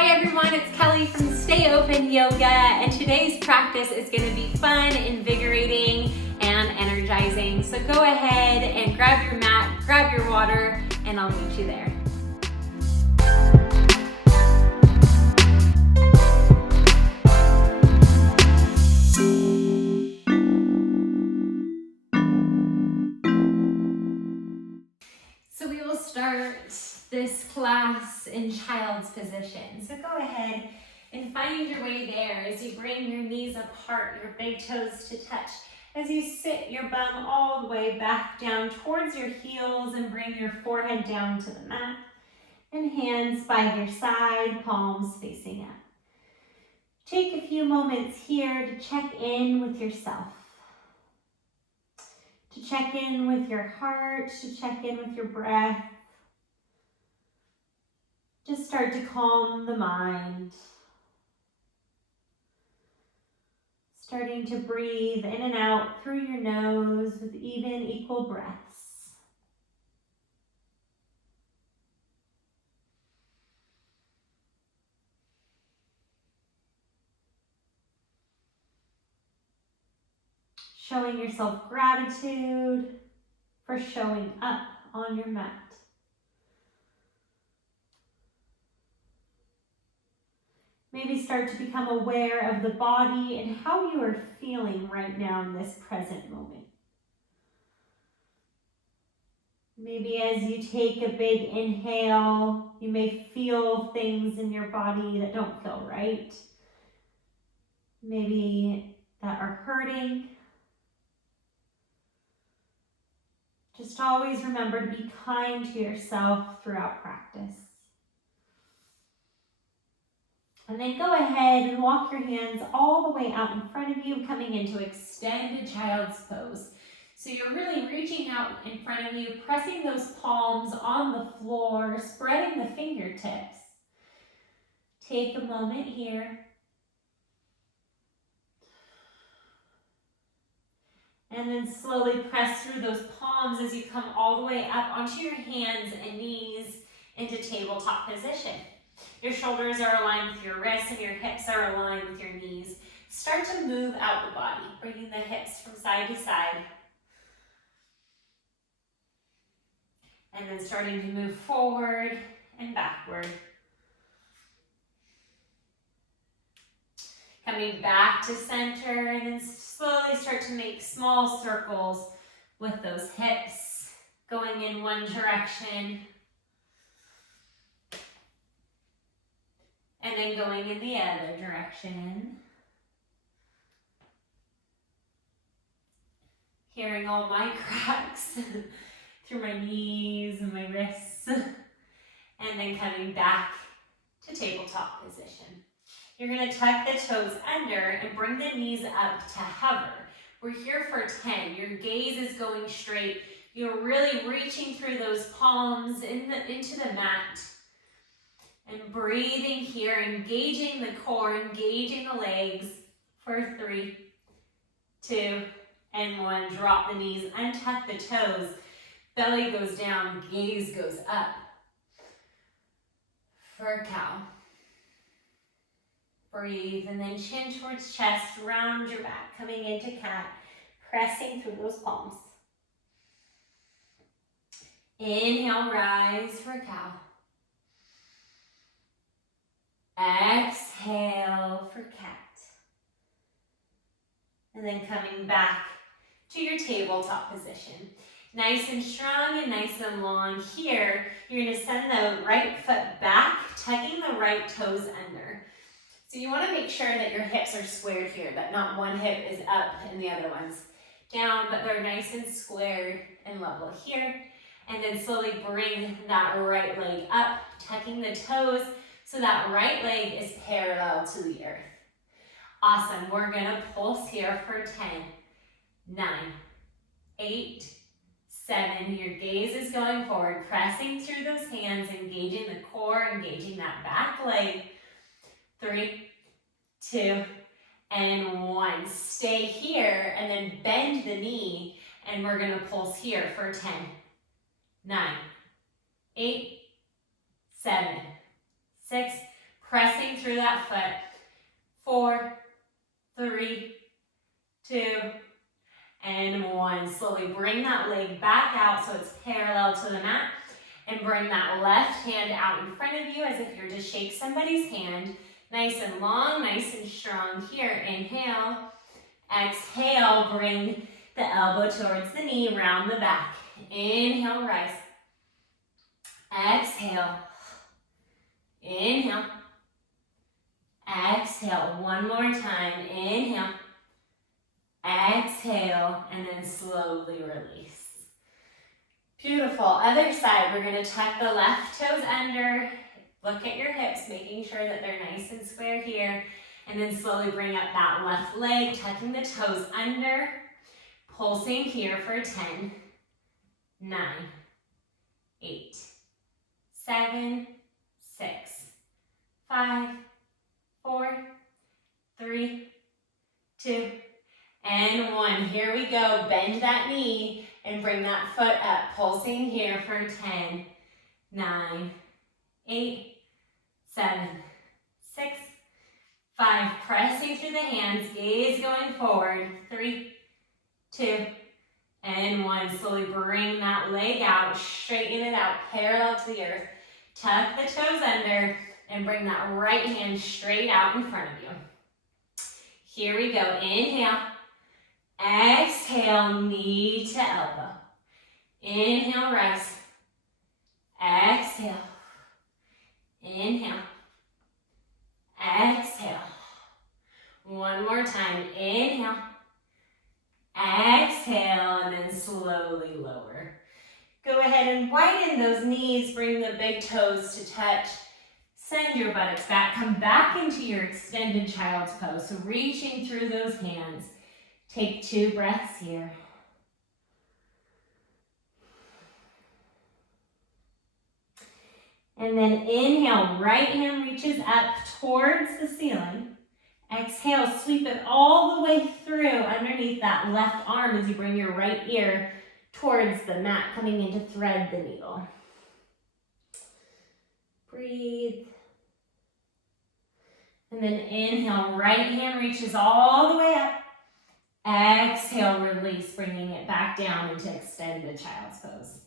Hi everyone, it's Kelly from Stay Open Yoga, and today's practice is going to be fun, invigorating, and energizing. So go ahead and grab your mat, grab your water, and I'll meet you there. So we will start this class in child's position. So go ahead and find your way there as you bring your knees apart, your big toes to touch. As you sit your bum all the way back down towards your heels and bring your forehead down to the mat. And hands by your side, palms facing up. Take a few moments here to check in with yourself. To check in with your heart, to check in with your breath. Just start to calm the mind. Starting to breathe in and out through your nose with even equal breaths. Showing yourself gratitude for showing up on your mat. Maybe start to become aware of the body and how you are feeling right now in this present moment. Maybe as you take a big inhale, you may feel things in your body that don't feel right. Maybe that are hurting. Just always remember to be kind to yourself throughout practice. And then go ahead and walk your hands all the way out in front of you, coming into extended child's pose. So you're really reaching out in front of you, pressing those palms on the floor, spreading the fingertips. Take a moment here. And then slowly press through those palms as you come all the way up onto your hands and knees into tabletop position. Your shoulders are aligned with your wrists and your hips are aligned with your knees. Start to move out the body, bringing the hips from side to side. And then starting to move forward and backward. Coming back to center and then slowly start to make small circles with those hips going in one direction. And then going in the other direction. Hearing all my cracks through my knees and my wrists. And then coming back to tabletop position. You're going to tuck the toes under and bring the knees up to hover. We're here for 10. Your gaze is going straight. You're really reaching through those palms into the mat. And breathing here, engaging the core, engaging the legs for 3, 2, and 1. Drop the knees, untuck the toes. Belly goes down, gaze goes up. For cow. Breathe, and then chin towards chest, round your back, coming into cat, pressing through those palms. Inhale, rise for cow. Exhale for cat. And then coming back to your tabletop position. Nice and strong and nice and long. Here, you're going to send the right foot back, tucking the right toes under. So you want to make sure that your hips are squared here, that not one hip is up and the other one's down, but they're nice and squared and level here. And then slowly bring that right leg up, tucking the toes, so that right leg is parallel to the earth. Awesome. We're going to pulse here for 10, 9, 8, 7. Your gaze is going forward, pressing through those hands, engaging the core, engaging that back leg. 3, 2, and 1. Stay here and then bend the knee, and we're going to pulse here for 10, 9, 8, 7, 6. Press through that foot. 4, 3, 2, and 1. Slowly bring that leg back out so it's parallel to the mat. And bring that left hand out in front of you as if you're to shake somebody's hand. Nice and long, nice and strong here. Inhale. Exhale, bring the elbow towards the knee, round the back. Inhale, rise. Exhale. Inhale. Exhale. One more time. Inhale. Exhale, and then slowly release. Beautiful. Other side, we're going to tuck the left toes under. Look at your hips, making sure that they're nice and square here. And then slowly bring up that left leg, tucking the toes under. Pulsing here for 10, 9, 8, 7, 6, 5, 4, 3, 2, and 1. Here we go. Bend that knee and bring that foot up. Pulsing here for 10, 9, 8, 7, 6, 5. Pressing through the hands. Gaze going forward. 3, 2, and 1. Slowly bring that leg out. Straighten it out. Parallel to the earth. Tuck the toes under and bring that right hand straight out in front of you. Here we go. Inhale. Exhale, knee to elbow. Inhale, rise. Exhale. Inhale. Exhale. One more time. Inhale. Exhale, and then slowly lower. Go ahead and widen those knees. Bring the big toes to touch. Send your buttocks back. Come back into your extended child's pose. So reaching through those hands. Take 2 breaths here. And then inhale, right hand reaches up towards the ceiling. Exhale, sweep it all the way through underneath that left arm as you bring your right ear towards the mat, coming in to thread the needle. Breathe. And then inhale, right hand reaches all the way up. Exhale, release, bringing it back down into extended child's pose.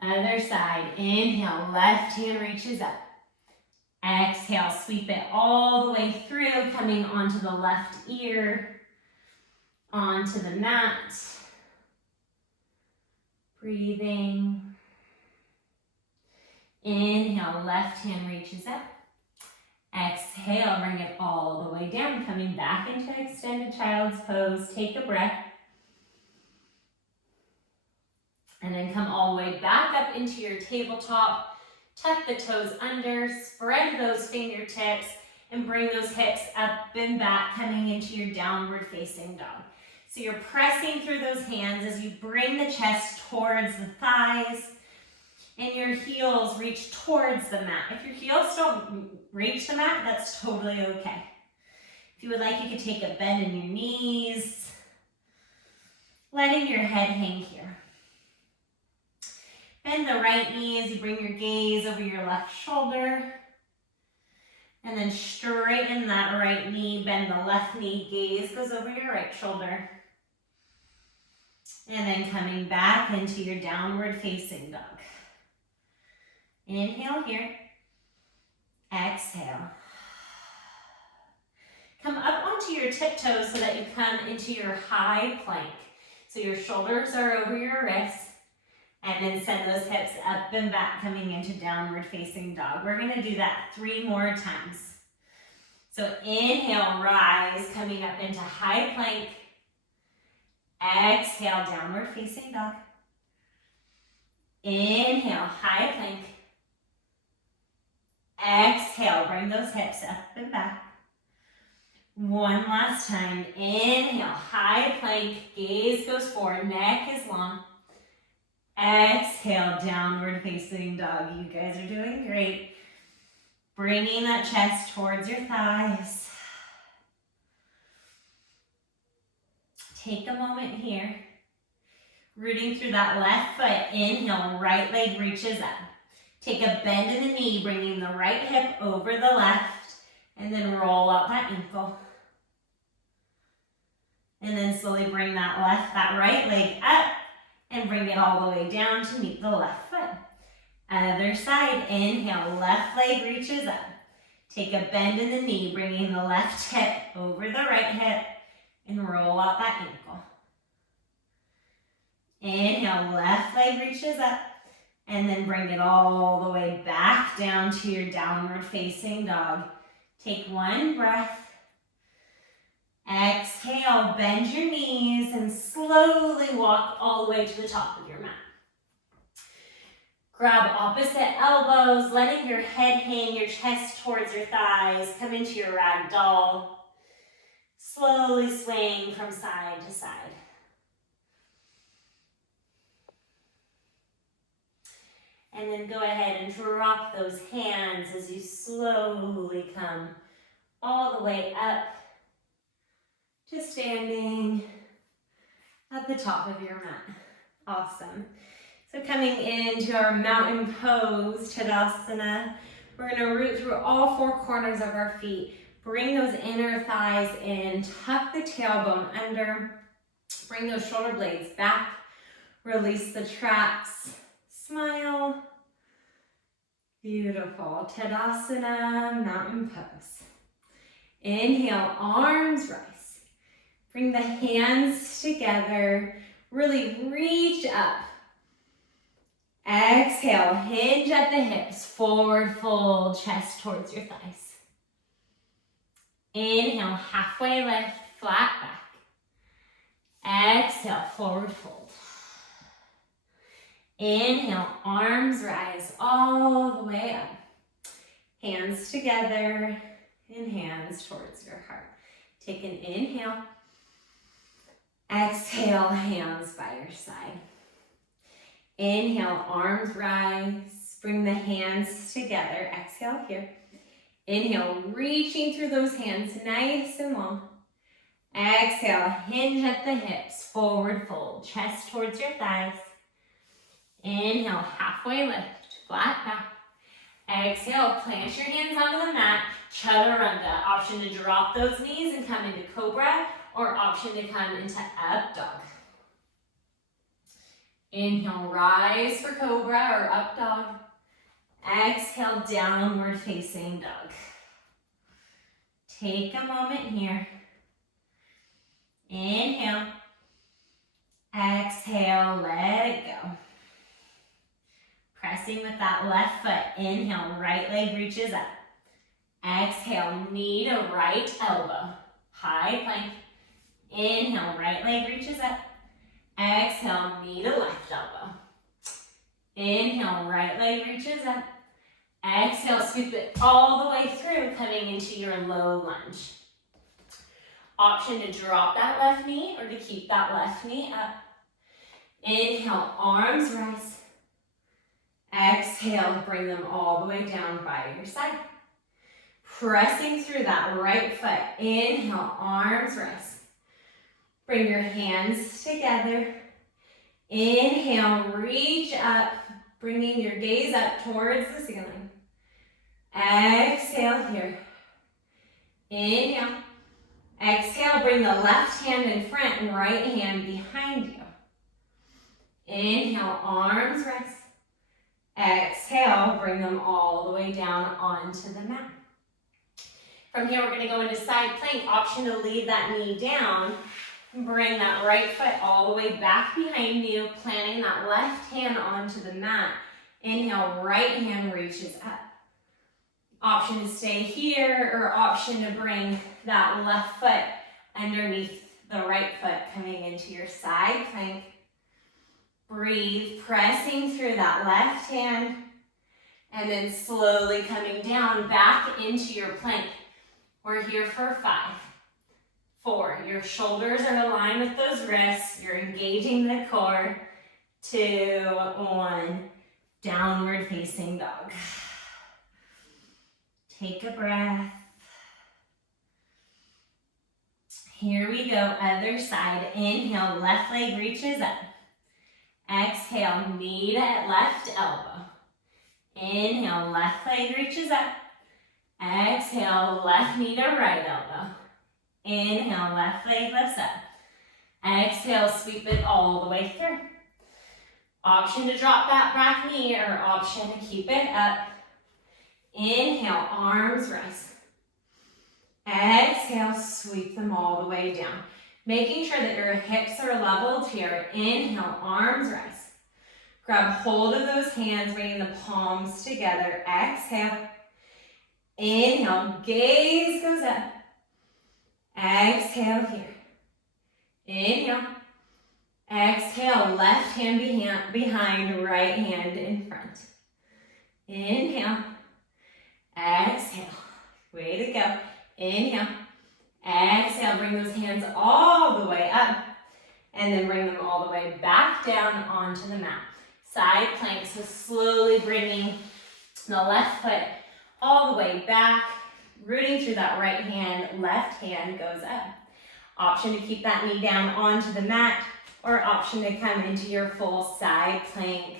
Other side, inhale, left hand reaches up. Exhale, sweep it all the way through, coming onto the left ear, onto the mat. Breathing. Inhale, left hand reaches up. Exhale, bring it all the way down, coming back into extended child's pose. Take a breath. And then come all the way back up into your tabletop. Tuck the toes under, spread those fingertips, and bring those hips up and back, coming into your downward facing dog. So you're pressing through those hands as you bring the chest towards the thighs, and your heels reach towards the mat. If your heels don't reach the mat, that's totally okay. If you would like, you could take a bend in your knees, letting your head hang here. Bend the right knee as you bring your gaze over your left shoulder. And then straighten that right knee, bend the left knee, gaze goes over your right shoulder. And then coming back into your downward facing dog. Inhale here. Exhale. Come up onto your tiptoes so that you come into your high plank. So your shoulders are over your wrists. And then send those hips up and back, coming into downward facing dog. We're going to do that 3 more times. So inhale, rise, coming up into high plank. Exhale, downward facing dog. Inhale, high plank. Exhale, bring those hips up and back. One last time. Inhale, high plank, gaze goes forward, neck is long. Exhale, downward facing dog. You guys are doing great. Bringing that chest towards your thighs. Take a moment here. Rooting through that left foot. Inhale, right leg reaches up. Take a bend in the knee, bringing the right hip over the left. And then roll out that ankle. And then slowly bring that right leg up and bring it all the way down to meet the left foot. Other side, inhale, left leg reaches up. Take a bend in the knee, bringing the left hip over the right hip and roll out that ankle. Inhale, left leg reaches up and then bring it all the way back down to your downward facing dog. Take one breath. Exhale, bend your knees and slowly walk all the way to the top of your mat. Grab opposite elbows, letting your head hang, your chest towards your thighs. Come into your ragdoll. Slowly swaying from side to side. And then go ahead and drop those hands as you slowly come all the way up to standing at the top of your mat. Awesome. So coming into our mountain pose, Tadasana, we're going to root through all four corners of our feet. Bring those inner thighs in, tuck the tailbone under, bring those shoulder blades back, release the traps, smile. Beautiful. Tadasana, mountain pose. Inhale, arms rise. Bring the hands together, really reach up. Exhale, hinge at the hips, forward fold, chest towards your thighs. Inhale, halfway lift, flat back. Exhale, forward fold. Inhale, arms rise all the way up. Hands together and hands towards your heart. Take an inhale. Exhale, hands by your side. Inhale, arms rise. Bring the hands together. Exhale here. Inhale, reaching through those hands nice and long. Exhale, hinge at the hips, forward fold, chest towards your thighs. Inhale, halfway lift, flat back. Exhale, plant your hands onto the mat, chaturanga. Option to drop those knees and come into cobra, or option to come into up dog. Inhale, rise for cobra or up dog. Exhale, downward facing dog. Take a moment here. Inhale. Exhale, let it go. Pressing with that left foot. Inhale, right leg reaches up. Exhale, knee to right elbow. High plank. Inhale, right leg reaches up. Exhale, knee to left elbow. Inhale, right leg reaches up. Exhale, scoop it all the way through, coming into your low lunge. Option to drop that left knee or to keep that left knee up. Inhale, arms rise. Exhale, bring them all the way down by your side. Pressing through that right foot. Inhale, arms rise. Bring your hands together. Inhale, reach up, bringing your gaze up towards the ceiling. Exhale here. Inhale. Exhale, bring the left hand in front and right hand behind you. Inhale, arms rise. Exhale, bring them all the way down onto the mat. From here, we're going to go into side plank. Option to leave that knee down. Bring that right foot all the way back behind you, planting that left hand onto the mat. Inhale, right hand reaches up. Option to stay here, or option to bring that left foot underneath the right foot, coming into your side plank. Breathe, pressing through that left hand, and then slowly coming down back into your plank. We're here for 5, 4, your shoulders are aligned with those wrists, you're engaging the core. 2, 1, downward facing dog. Take a breath. Here we go, other side. Inhale, left leg reaches up. Exhale, knee to left elbow. Inhale, left leg reaches up. Exhale, left knee to right elbow. Inhale, left leg lifts up. Exhale, sweep it all the way through. Option to drop that back knee or option to keep it up. Inhale, arms rise. Exhale, sweep them all the way down. Making sure that your hips are level here. Inhale, arms rise. Grab hold of those hands, bringing the palms together. Exhale. Inhale, gaze goes up. Exhale here. Inhale. Exhale, left hand behind, right hand in front. Inhale. Exhale. Way to go. Inhale. Exhale, bring those hands all the way up. And then bring them all the way back down onto the mat. Side plank, so slowly bringing the left foot all the way back, rooting through that right hand, left hand goes up. Option to keep that knee down onto the mat, or option to come into your full side plank.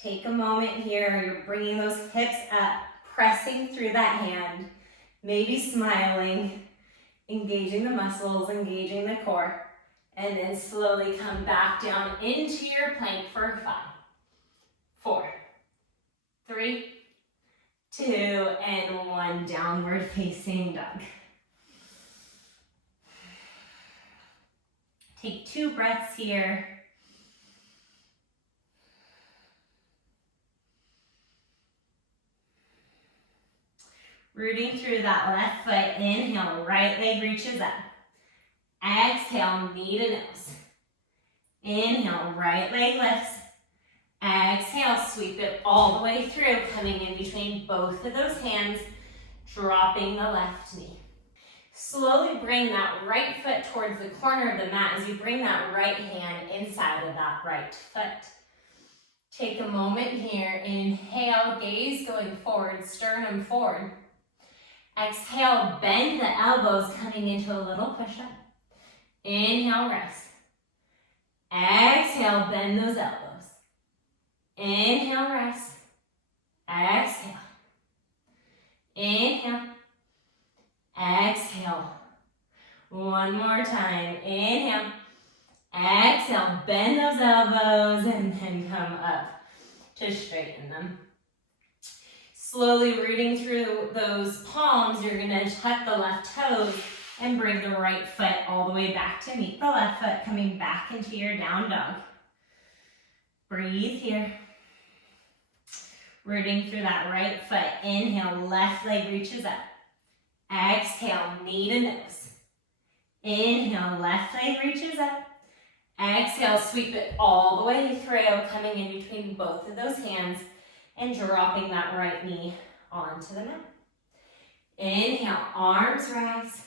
Take a moment here, you're bringing those hips up, pressing through that hand, maybe smiling, engaging the muscles, engaging the core, and then slowly come back down into your plank for 5, 4, 3, 2, and 1, downward facing dog. Take 2 breaths here. Rooting through that left foot, inhale, right leg reaches up. Exhale, knee to nose. Inhale, right leg lifts. Exhale, sweep it all the way through, coming in between both of those hands, dropping the left knee. Slowly bring that right foot towards the corner of the mat as you bring that right hand inside of that right foot. Take a moment here, inhale, gaze going forward, sternum forward. Exhale, bend the elbows, coming into a little push-up. Inhale, rest. Exhale, bend those elbows. Inhale, rest. Exhale. Inhale. Exhale. One more time. Inhale. Exhale, bend those elbows and then come up to straighten them. Slowly rooting through those palms, you're gonna tuck the left toes and bring the right foot all the way back to meet the left foot, coming back into your down dog. Breathe here. Rooting through that right foot. Inhale, left leg reaches up. Exhale, knee to nose. Inhale, left leg reaches up. Exhale, sweep it all the way through, coming in between both of those hands and dropping that right knee onto the mat. Inhale, arms rise.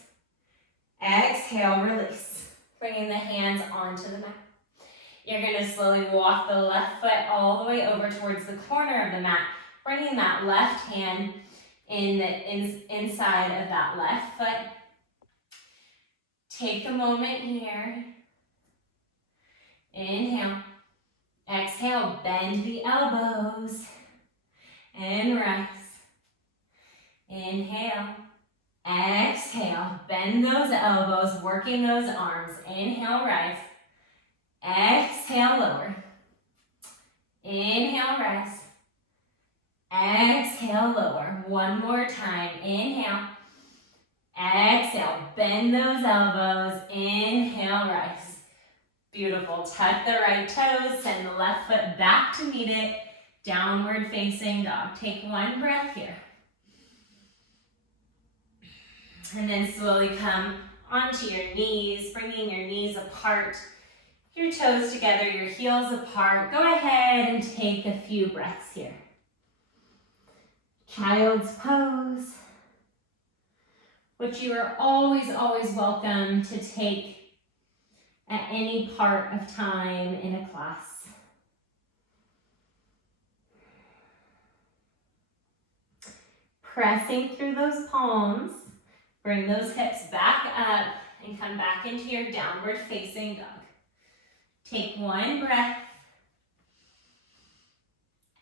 Exhale, release. Bringing the hands onto the mat. You're going to slowly walk the left foot all the way over towards the corner of the mat, bringing that left hand inside of that left foot. Take a moment here. Inhale. Exhale, bend the elbows. And rest. Inhale. Exhale, bend those elbows, working those arms. Inhale, rise. Exhale, lower. Inhale, rest. Exhale, lower. One more time. Inhale. Exhale, bend those elbows. Inhale, rise. Beautiful. Tuck the right toes, send the left foot back to meet it. Downward facing dog. Take one breath here. And then slowly come onto your knees, bringing your knees apart, your toes together, your heels apart. Go ahead and take a few breaths here. Child's pose, which you are always, always welcome to take at any part of time in a class. Pressing through those palms. Bring those hips back up and come back into your downward facing dog. Take one breath.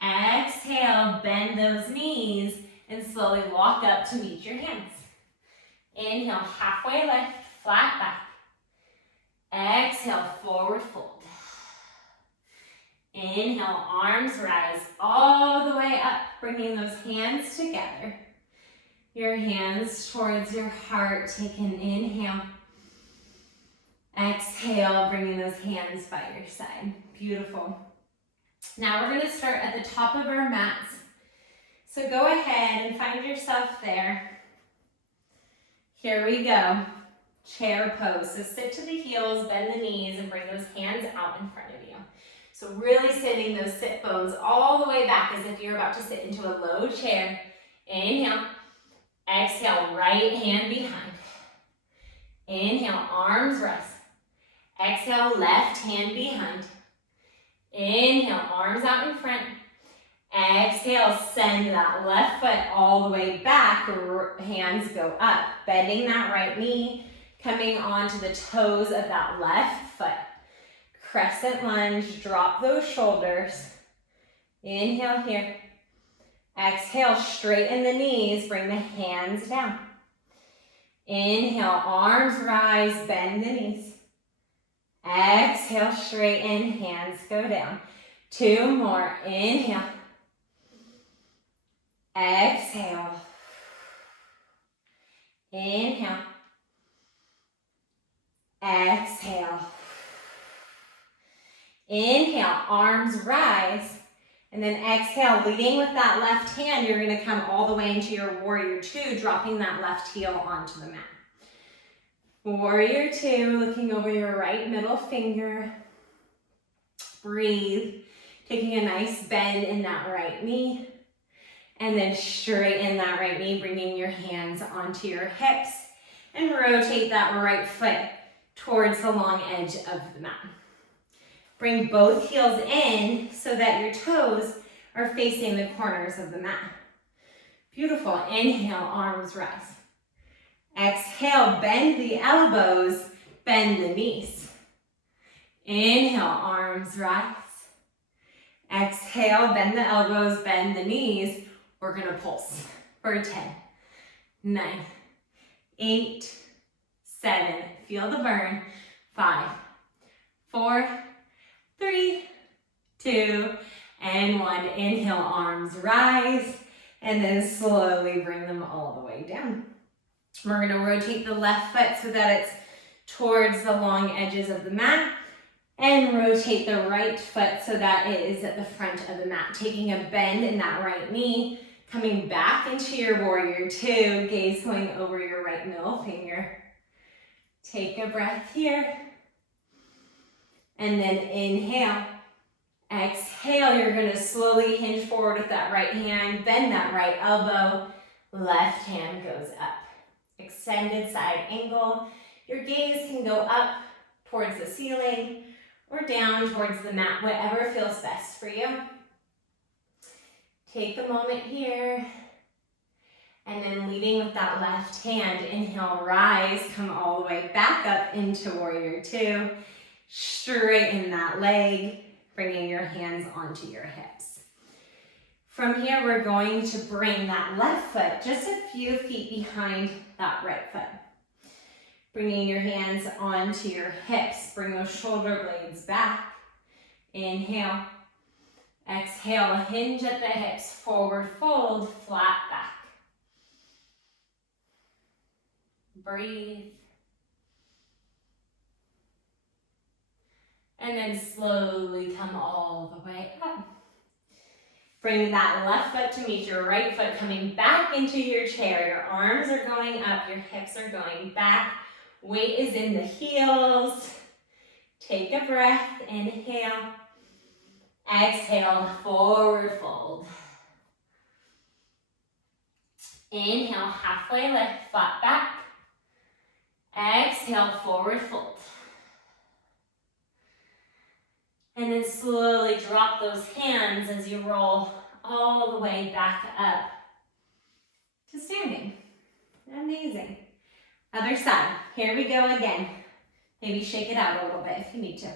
Exhale, bend those knees and slowly walk up to meet your hands. Inhale, halfway lift, flat back. Exhale, forward fold. Inhale, arms rise all the way up, bringing those hands together. Your hands towards your heart. Take an inhale. Exhale, bringing those hands by your side. Beautiful. Now we're going to start at the top of our mats. So go ahead and find yourself there. Here we go. Chair pose. So sit to the heels, bend the knees, and bring those hands out in front of you. So really sitting those sit bones all the way back as if you're about to sit into a low chair. Inhale. Exhale, right hand behind. Inhale, arms rise. Exhale, left hand behind. Inhale, arms out in front. Exhale, send that left foot all the way back. Hands go up. Bending that right knee. Coming onto the toes of that left foot. Crescent lunge. Drop those shoulders. Inhale here. Exhale, straighten the knees. Bring the hands down. Inhale, arms rise. Bend the knees. Exhale, straighten, hands go down. 2 more. Inhale. Exhale. Inhale. Exhale. Inhale, arms rise. And then exhale, leading with that left hand, you're going to come all the way into your warrior 2, dropping that left heel onto the mat. Warrior 2, looking over your right middle finger. Breathe, taking a nice bend in that right knee. And then straighten that right knee, bringing your hands onto your hips. And rotate that right foot towards the long edge of the mat. Bring both heels in so that your toes are facing the corners of the mat. Beautiful. Inhale, arms rise. Exhale, bend the elbows, bend the knees. Inhale, arms rise. Exhale, bend the elbows, bend the knees. We're going to pulse for 10, 9, 8, 7. Feel the burn. 5, 4, 3, 2, and 1. Inhale, arms rise, and then slowly bring them all the way down. We're going to rotate the left foot so that it's towards the long edges of the mat, and rotate the right foot so that it is at the front of the mat. Taking a bend in that right knee, coming back into your warrior 2, gaze going over your right middle finger. Take a breath here. And then inhale. Exhale, you're going to slowly hinge forward with that right hand, bend that right elbow, left hand goes up. Extended side angle. Your gaze can go up towards the ceiling or down towards the mat, whatever feels best for you. Take a moment here. And then leading with that left hand, inhale, rise, come all the way back up into warrior 2. Straighten that leg, bringing your hands onto your hips. From here, we're going to bring that left foot just a few feet behind that right foot. Bringing your hands onto your hips, bring those shoulder blades back. Inhale. Exhale, hinge at the hips, forward fold, flat back. Breathe. And then slowly come all the way up. Bring that left foot to meet your right foot, coming back into your chair. Your arms are going up, your hips are going back. Weight is in the heels. Take a breath, inhale. Exhale, forward fold. Inhale, halfway lift, flat back. Exhale, forward fold. And then slowly drop those hands as you roll all the way back up to standing. Amazing. Other side. Here we go again. Maybe shake it out a little bit if you need to.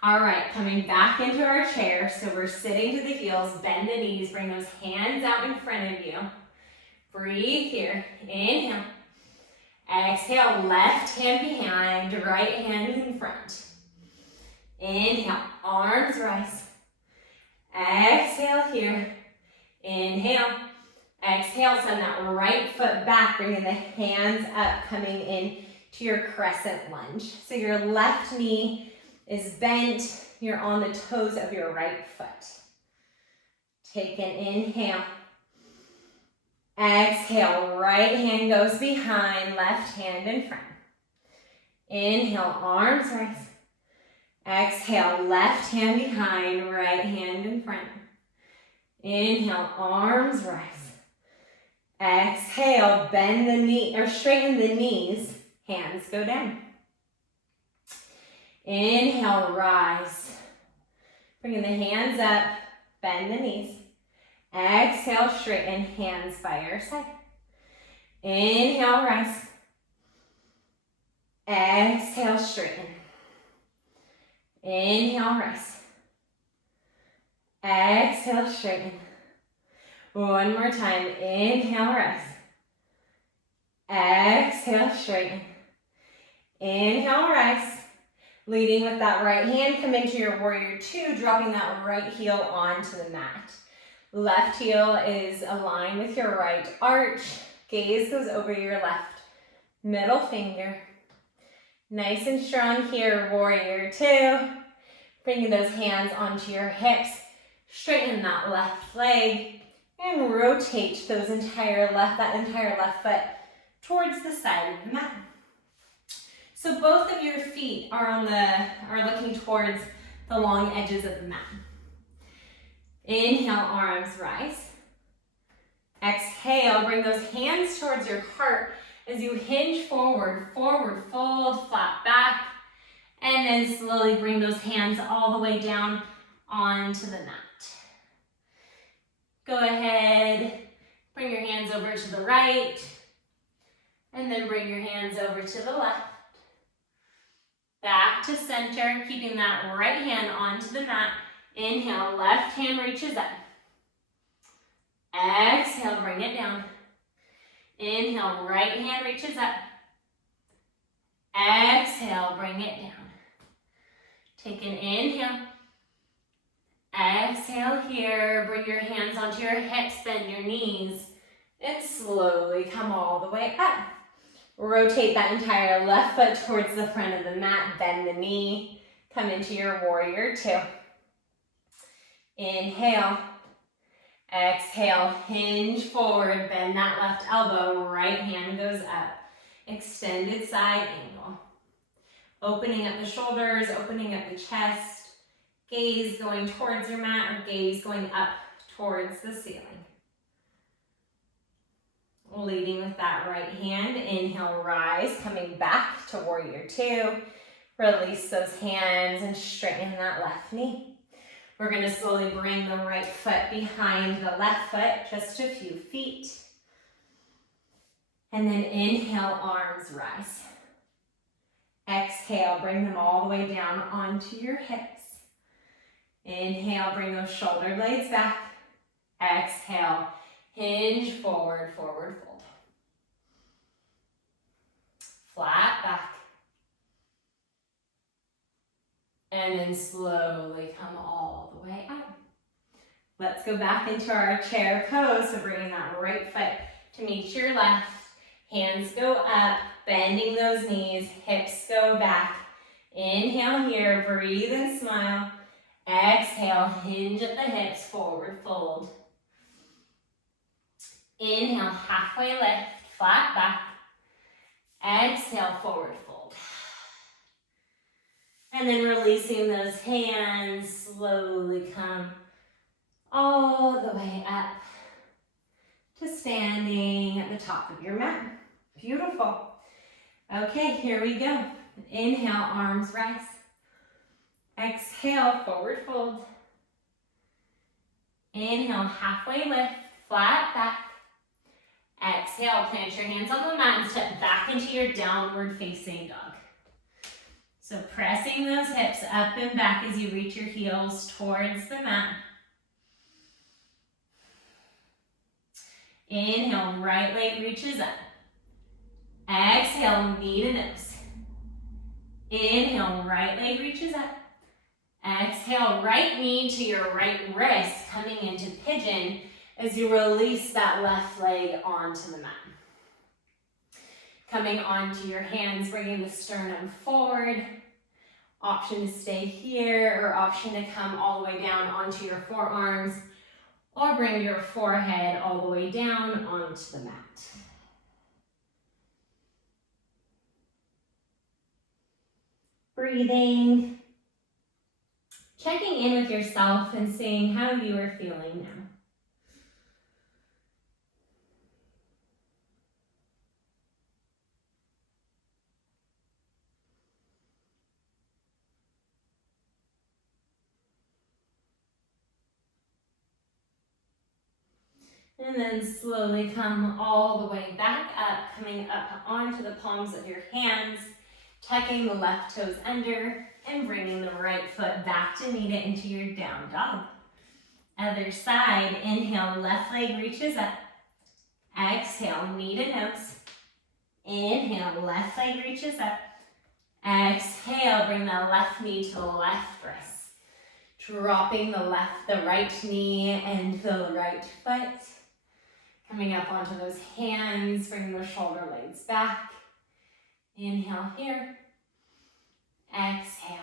All right, coming back into our chair. So we're sitting to the heels, bend the knees, bring those hands out in front of you. Breathe here. Inhale. Exhale, left hand behind, right hand in front. Inhale, arms rise. Exhale here. Inhale. Exhale, send that right foot back, bringing the hands up, coming in to your crescent lunge. So your left knee is bent. You're on the toes of your right foot. Take an inhale. Exhale, right hand goes behind, left hand in front. Inhale, arms rise. Exhale, left hand behind, right hand in front. Inhale, arms rise. Exhale, bend the knee, or straighten the knees, hands go down. Inhale, rise. Bringing the hands up, bend the knees. Exhale, straighten, hands by your side. Inhale, rise. Exhale, straighten. Inhale, rise. Exhale, straighten. One more time. Inhale, rise. Exhale, straighten. Inhale, rise. Leading with that right hand, come into your warrior two, dropping that right heel onto the mat. Left heel is aligned with your right arch. Gaze goes over your left middle finger. Nice and strong here, warrior two. Bringing those hands onto your hips. Straighten that left leg and rotate that entire left foot towards the side of the mat. So both of your feet are looking towards the long edges of the mat. Inhale, arms rise. Exhale, bring those hands towards your heart as you hinge forward, forward fold, flat back, and then slowly bring those hands all the way down onto the mat. Go ahead, bring your hands over to the right, and then bring your hands over to the left. Back to center, keeping that right hand onto the mat. Inhale, left hand reaches up. Exhale, bring it down. Inhale, right hand reaches up. Exhale, bring it down. Take an inhale. Exhale here, bring your hands onto your hips, bend your knees, and slowly come all the way up. Rotate that entire left foot towards the front of the mat, bend the knee, come into your warrior two. Inhale, exhale, hinge forward, bend that left elbow, right hand goes up. Extended side angle. Opening up the shoulders, opening up the chest, gaze going towards your mat or gaze going up towards the ceiling. Leading with that right hand, inhale, rise, coming back to warrior two. Release those hands and straighten that left knee. We're going to slowly bring the right foot behind the left foot, just a few feet. And then inhale, arms rise. Exhale, bring them all the way down onto your hips. Inhale, bring those shoulder blades back. Exhale, hinge forward, forward fold. Flat back. And then slowly come all the way up. Let's go back into our chair pose. So bringing that right foot to meet your left. Hands go up, bending those knees, hips go back. Inhale here, breathe and smile. Exhale, hinge at the hips, forward fold. Inhale, halfway lift, flat back. Exhale, forward fold. And then releasing those hands, slowly come all the way up to standing at the top of your mat. Beautiful. Okay, here we go. Inhale, arms rise. Exhale, forward fold. Inhale, halfway lift, flat back. Exhale, plant your hands on the mat and step back into your downward facing dog. So pressing those hips up and back as you reach your heels towards the mat. Inhale, right leg reaches up. Exhale, knee to nose. Inhale, right leg reaches up. Exhale, right knee to your right wrist, coming into pigeon as you release that left leg onto the mat. Coming onto your hands, bringing the sternum forward. Option to stay here, or option to come all the way down onto your forearms, or bring your forehead all the way down onto the mat. Breathing. Checking in with yourself and seeing how you are feeling now. And then slowly come all the way back up, coming up onto the palms of your hands, tucking the left toes under, and bringing the right foot back to meet it into your down dog. Other side, inhale, left leg reaches up. Exhale, knee to nose. Inhale, left leg reaches up. Exhale, bring the left knee to the left wrist. Dropping the right knee and the right foot. Coming up onto those hands, bringing those shoulder blades back. Inhale here. Exhale.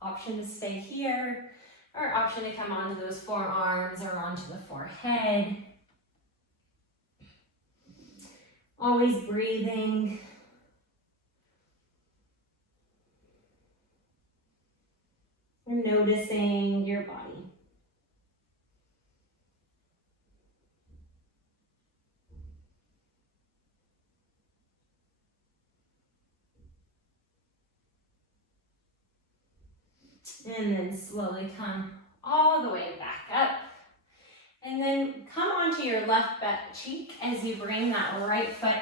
Option to stay here, or option to come onto those forearms or onto the forehead. Always breathing. And noticing your body. And then slowly come all the way back up. And then come onto your left back cheek as you bring that right foot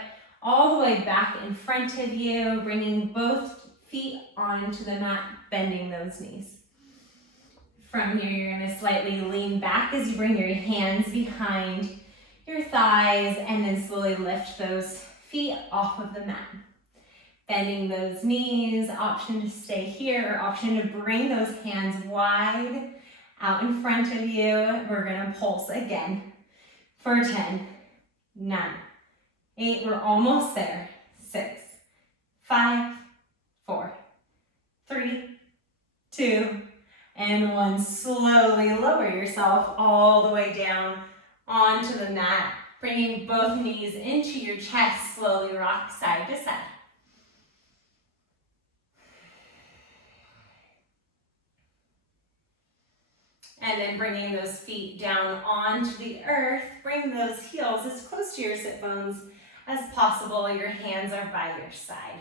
all the way back in front of you, bringing both feet onto the mat, bending those knees. From here, you're going to slightly lean back as you bring your hands behind your thighs and then slowly lift those feet off of the mat. Bending those knees, option to stay here, or option to bring those hands wide out in front of you. We're gonna pulse again for 10, 9, 8, we're almost there. 6, 5, 4, 3, 2, and 1. Slowly lower yourself all the way down onto the mat, bringing both knees into your chest. Slowly rock side to side. And then bringing those feet down onto the earth, bring those heels as close to your sit bones as possible. Your hands are by your side.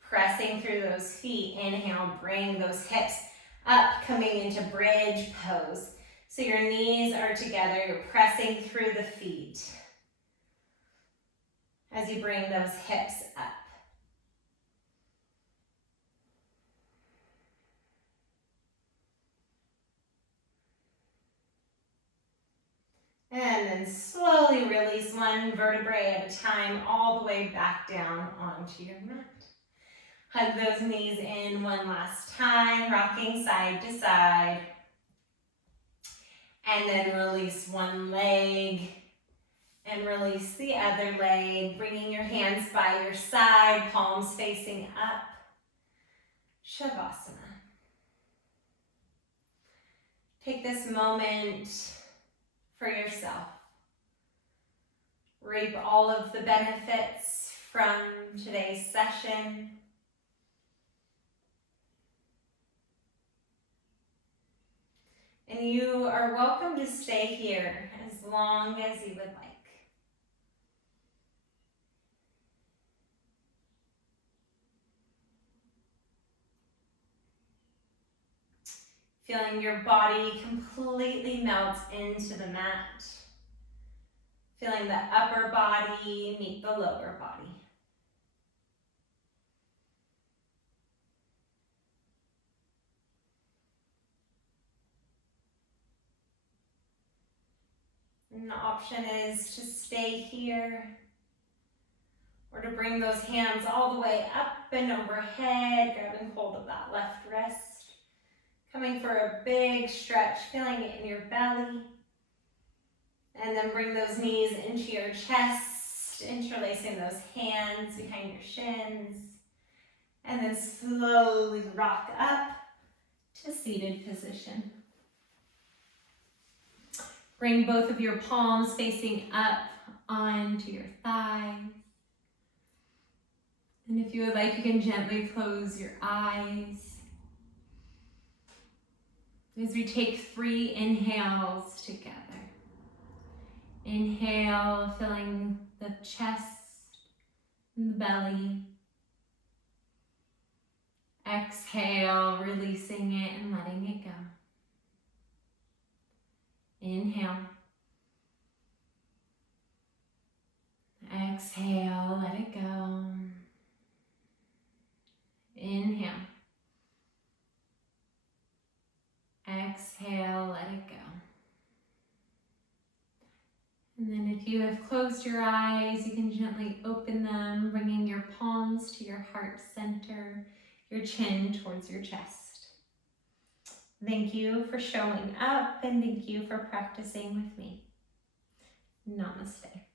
Pressing through those feet, inhale, bring those hips up, coming into bridge pose. So your knees are together, you're pressing through the feet as you bring those hips up. And then slowly release one vertebrae at a time all the way back down onto your mat. Hug those knees in one last time, rocking side to side. And then release one leg and release the other leg, bringing your hands by your side, palms facing up. Shavasana. Take this moment for yourself. Reap all of the benefits from today's session. And you are welcome to stay here as long as you would like. Feeling your body completely melt into the mat. Feeling the upper body meet the lower body. And the option is to stay here or to bring those hands all the way up and overhead, grabbing hold of that left wrist. Coming for a big stretch, feeling it in your belly. And then bring those knees into your chest, interlacing those hands behind your shins. And then slowly rock up to seated position. Bring both of your palms facing up onto your thighs. And if you would like, you can gently close your eyes. As we take 3 inhales together. Inhale, filling the chest and the belly. Exhale, releasing it and letting it go. Inhale. Exhale, let it go. Inhale. Exhale, let it go. And then if you have closed your eyes, you can gently open them, bringing your palms to your heart center, your chin towards your chest. Thank you for showing up and thank you for practicing with me. Namaste.